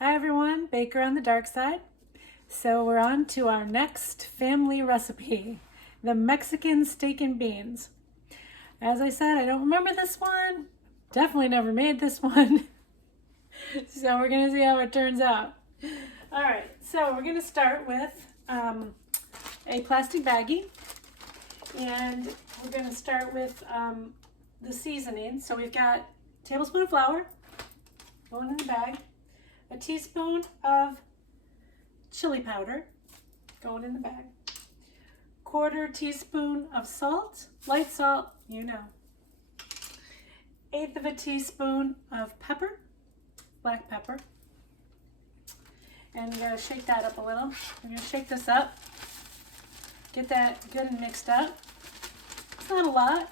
Hi everyone, Baker on the dark side. So we're on to our next family recipe, the Mexican steak and beans. As I said, I don't remember this one. Definitely never made this one. So we're gonna see how it turns out. All right, so we're gonna start with a plastic baggie, and we're gonna start with the seasoning. So we've got a tablespoon of flour going in the bag, a teaspoon of chili powder going in the bag, quarter teaspoon of salt, light salt, you know, eighth of a teaspoon of pepper, black pepper, and you gotta shake that up a little. We're gonna shake this up, get that good and mixed up. It's not a lot.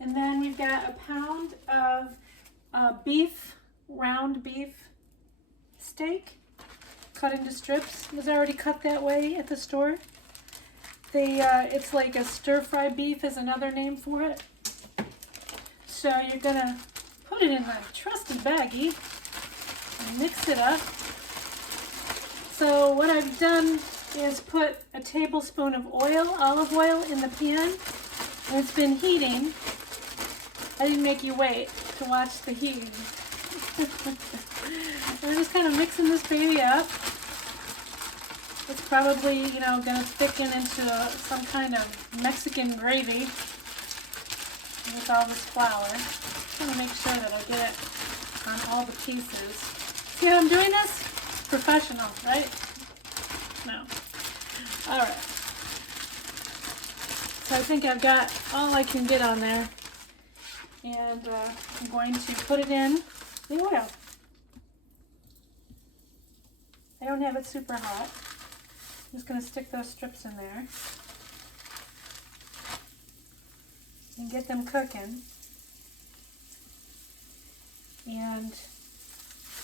And then we've got a pound of beef, round beef steak, cut into strips. It was already cut that way at the store. It's like a stir-fry beef is another name for it. So you're gonna put it in my trusty baggie and mix it up. So what I've done is put a tablespoon of oil, olive oil, in the pan, and it's been heating. I didn't make you wait to watch the heating. We're just kind of mixing this baby up. It's probably, going to thicken into some kind of Mexican gravy with all this flour. Just want to make sure that I get it on all the pieces. See how I'm doing this? Professional, right? No. All right. So I think I've got all I can get on there. And I'm going to put it in the oil. I don't have it super hot. I'm just going to stick those strips in there and get them cooking. And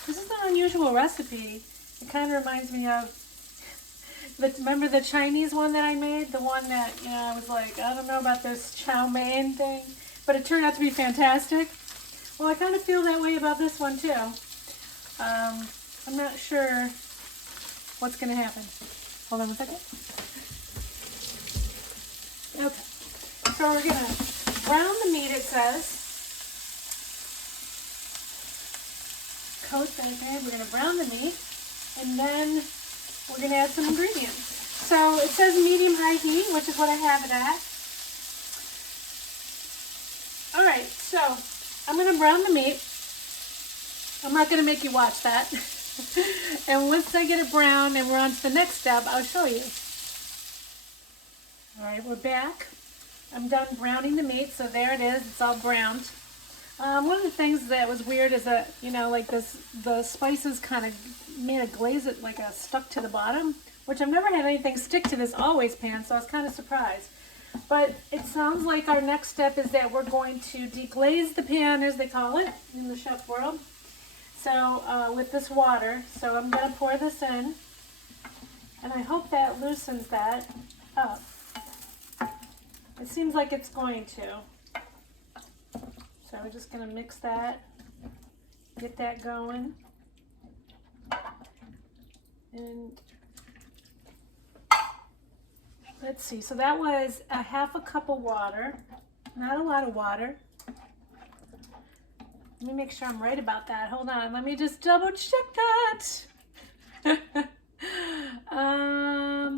this is an unusual recipe. It kind of reminds me of, remember the Chinese one that I made? The one that, I was like, I don't know about this chow mein thing, but it turned out to be fantastic. Well, I kind of feel that way about this one too. I'm not sure what's going to happen. Hold on a second. Okay. So we're going to brown the meat, it says. Coat that in. We're going to brown the meat. And then we're going to add some ingredients. So it says medium-high heat, which is what I have it at. All right, so I'm going to brown the meat. I'm not going to make you watch that. And once I get it brown and we're on to the next step, I'll show you. All right, we're back. I'm done browning the meat, so there it is. It's all browned. One of the things that was weird is that, like the spices kind of made a glaze it like a stuck to the bottom, which I've never had anything stick to this always pan, so I was kind of surprised. But it sounds like our next step is that we're going to deglaze the pan, as they call it in the chef world. So with this water, so I'm going to pour this in, and I hope that loosens that up. It seems like it's going to. So we're just going to mix that, get that going, and let's see. So that was a half a cup of water, not a lot of water. Let me make sure I'm right about that. Hold on, let me just double check that.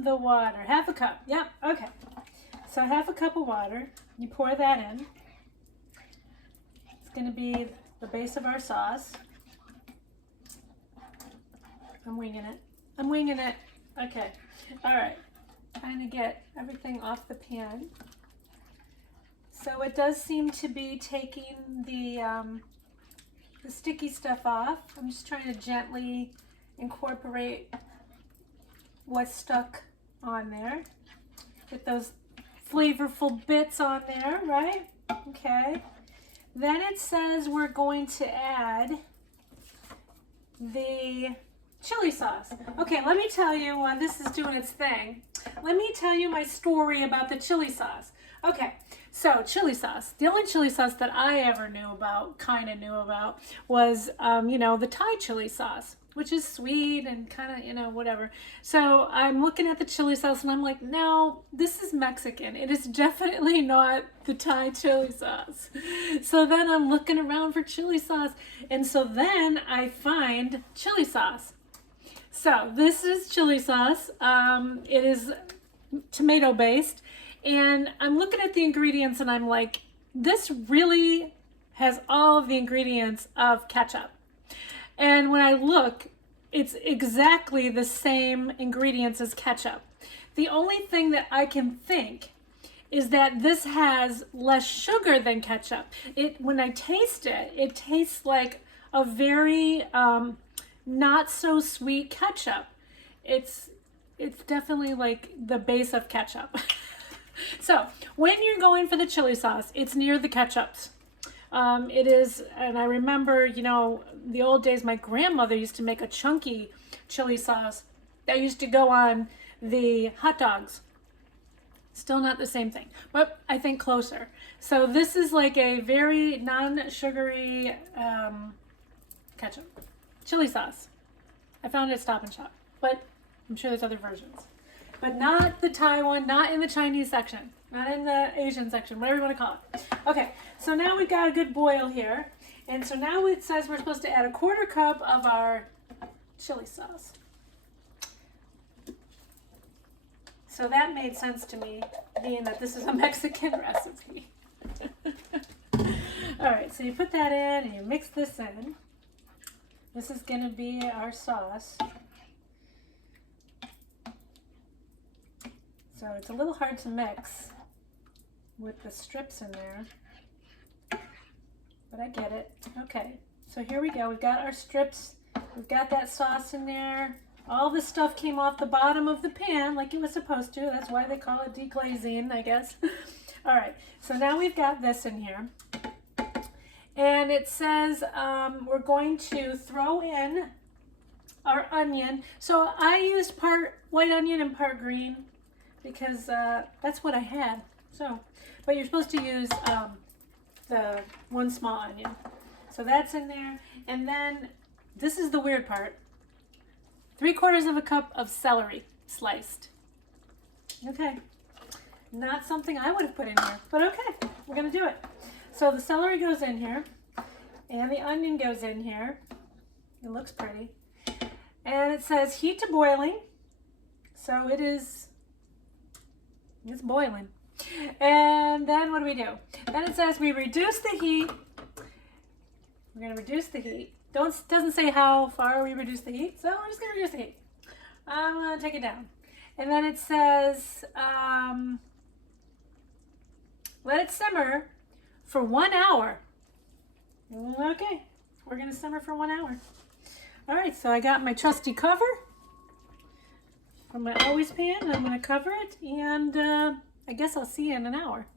The water, half a cup. Yep, okay. So half a cup of water, you pour that in. It's gonna be the base of our sauce. I'm winging it. Okay, all right. Trying to get everything off the pan. So it does seem to be taking the sticky stuff off. I'm just trying to gently incorporate what's stuck on there. Get those flavorful bits on there, right? Okay. Then it says we're going to add the chili sauce. Okay, let me tell you while this is doing its thing. Let me tell you my story about the chili sauce. Okay, so chili sauce. The only chili sauce that I ever kind of knew about, was, the Thai chili sauce, which is sweet and kind of, whatever. So I'm looking at the chili sauce and I'm like, no, this is Mexican. It is definitely not the Thai chili sauce. So then I'm looking around for chili sauce. And so then I find chili sauce. So this is chili sauce. It is tomato based. And I'm looking at the ingredients and I'm like, this really has all of the ingredients of ketchup. And when I look, it's exactly the same ingredients as ketchup. The only thing that I can think is that this has less sugar than ketchup. When I taste it, it tastes like a very not so sweet ketchup. It's definitely like the base of ketchup. So when you're going for the chili sauce, it's near the ketchups. It is, and I remember, the old days, my grandmother used to make a chunky chili sauce that used to go on the hot dogs. Still not the same thing, but I think closer. So this is like a very non-sugary ketchup, chili sauce. I found it at Stop and Shop, but I'm sure there's other versions. But not the Thai one, not in the Chinese section, not in the Asian section, whatever you want to call it. Okay, so now we've got a good boil here. And so now it says we're supposed to add 1/4 cup of our chili sauce. So that made sense to me, being that this is a Mexican recipe. All right, so you put that in and you mix this in. This is going to be our sauce. So it's a little hard to mix with the strips in there, but I get it. Okay, so here we go. We've got our strips. We've got that sauce in there. All the stuff came off the bottom of the pan like it was supposed to. That's why they call it deglazing, I guess. All right, so now we've got this in here. And it says we're going to throw in our onion. So I used part white onion and part green, because that's what I had. So, but you're supposed to use the one small onion. So that's in there. And then this is the weird part. 3/4 cup of celery sliced. Okay. Not something I would have put in here, but okay, we're gonna do it. So the celery goes in here and the onion goes in here. It looks pretty. And it says heat to boiling. So it's boiling. And then what do? Then it says we reduce the heat. We're going to reduce the heat. Doesn't say how far we reduce the heat, so we're just going to reduce the heat. I'm going to take it down. And then it says let it simmer for 1 hour. Okay, we're going to simmer for 1 hour. All right, so I got my trusty cover from my Always pan, and I'm going to cover it, and I guess I'll see you in an hour.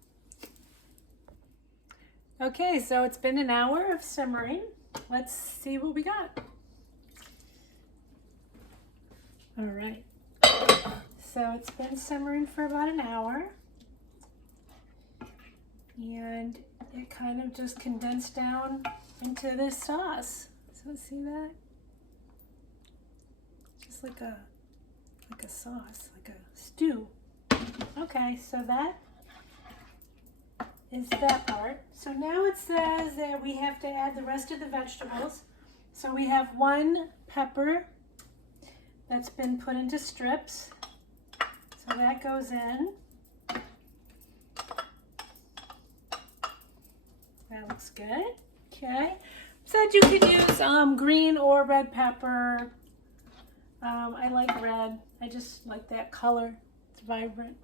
Okay, so it's been an hour of simmering. Let's see what we got. All right, so it's been simmering for about an hour, and it kind of just condensed down into this sauce. So see that? Just like a sauce, like a stew. Okay, so that is that part. So now it says that we have to add the rest of the vegetables. So we have 1 pepper that's been put into strips. So that goes in. That looks good. Okay. Said you could use green or red pepper. I like red. I just like that color. It's vibrant.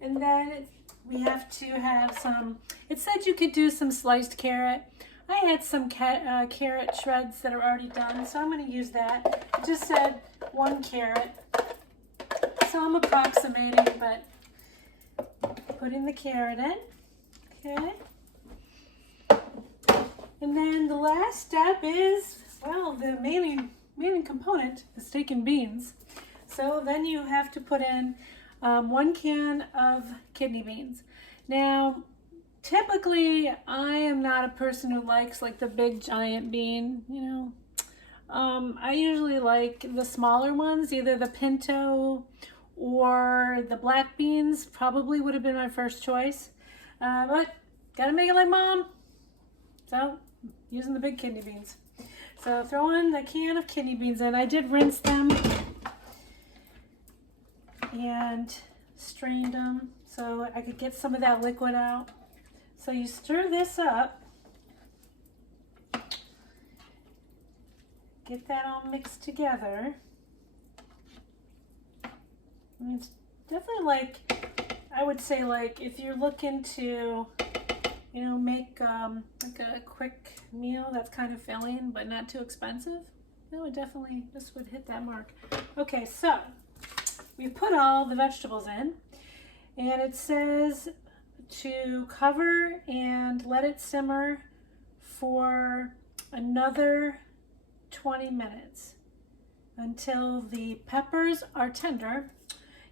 And then we have to have some, it said you could do some sliced carrot. I had some carrot shreds that are already done, so I'm going to use that. It just said 1 carrot. So I'm approximating, but putting the carrot in. Okay. And then the last step is, well, the main component, the steak and beans. So then you have to put in 1 can of kidney beans. Now, typically, I am not a person who likes like the big giant bean, you know. I usually like the smaller ones, either the pinto or the black beans. Probably would have been my first choice, but gotta make it like mom. So, using the big kidney beans. So throwing the can of kidney beans in. I did rinse them and strained them so I could get some of that liquid out. So you stir this up. Get that all mixed together. And it's definitely like, I would say like if you're looking to, you know, make like a quick meal that's kind of filling but not too expensive, that would definitely, this would hit that mark. Okay, so we put all the vegetables in, and it says to cover and let it simmer for another 20 minutes until the peppers are tender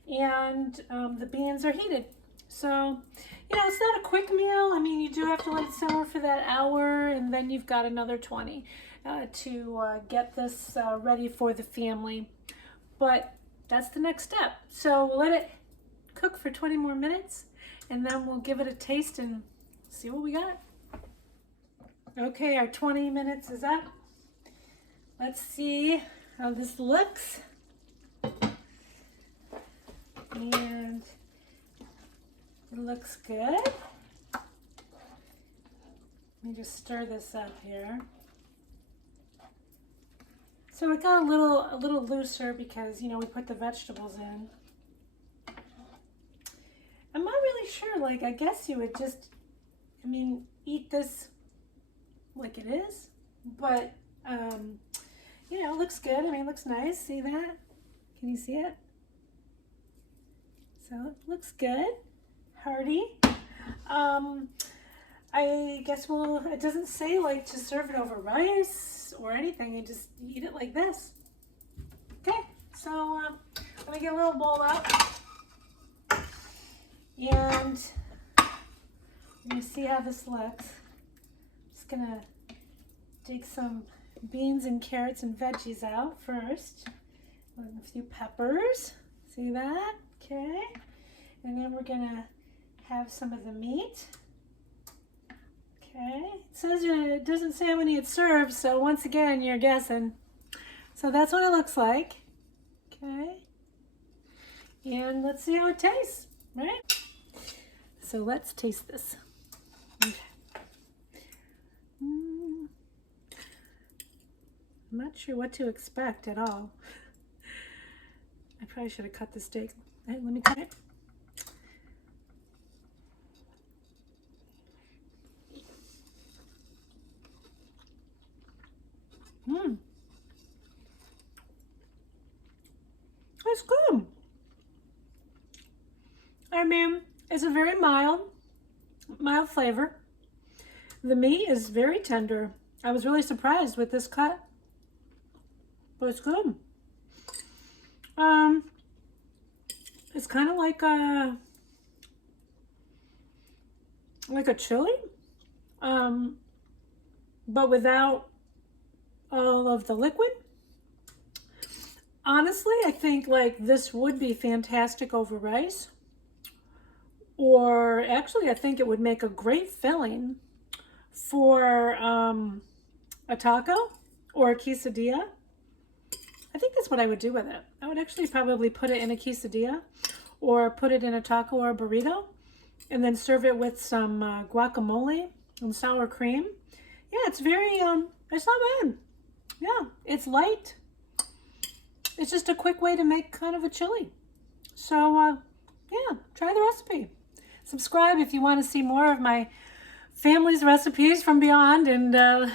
and the beans are heated. So, you know, it's not a quick meal. I mean, you do have to let it simmer for that hour, and then you've got another 20 to get this ready for the family. But that's the next step. So we'll let it cook for 20 more minutes, and then we'll give it a taste and see what we got. Okay, our 20 minutes is up. Let's see how this looks. And it looks good. Let me just stir this up here. So it got a little looser because, you know, we put the vegetables in. I'm not really sure, like, I guess you would just, I mean, eat this like it is, but, you know, it looks good. I mean, it looks nice. See that? Can you see it? So it looks good, hearty. I guess it doesn't say like to serve it over rice or anything. You just eat it like this. Okay, so let me get a little bowl out. And you're gonna see how this looks. Just gonna dig some beans and carrots and veggies out first. With a few peppers. See that? Okay. And then we're gonna have some of the meat. Okay. It says it doesn't say how many it serves, so once again you're guessing. So that's what it looks like. Okay. And let's see how it tastes, right? So let's taste this. Okay. I'm not sure what to expect at all. I probably should have cut the steak. Hey, let me cut it. It's good. I mean, it's a very mild flavor. The meat is very tender. I was really surprised with this cut, but it's good. It's kind of like a chili, but without all of the liquid. Honestly, I think like this would be fantastic over rice, or actually I think it would make a great filling for a taco or a quesadilla. I think that's what I would do with it. I would actually probably put it in a quesadilla or put it in a taco or a burrito and then serve it with some guacamole and sour cream. Yeah, it's very, it's not bad. Yeah, it's light. It's just a quick way to make kind of a chili. So, yeah, try the recipe. Subscribe if you want to see more of my family's recipes from beyond, and